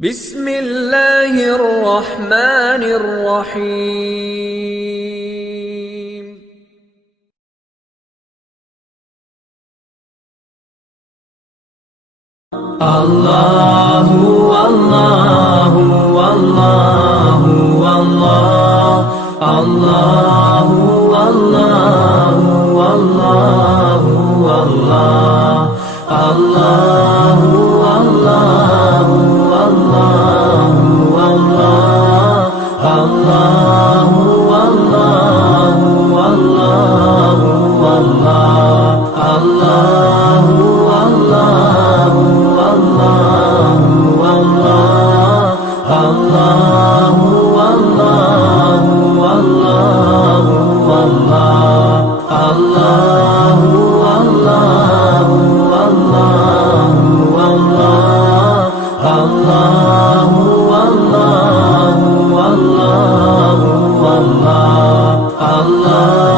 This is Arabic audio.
بسم الله الرحمن الرحيم. الله والله والله والله الله والله والله والله الله والله والله والله الله والله والله والله الله والله والله والله الله والله والله والله الله والله والله والله الله والله والله والله الله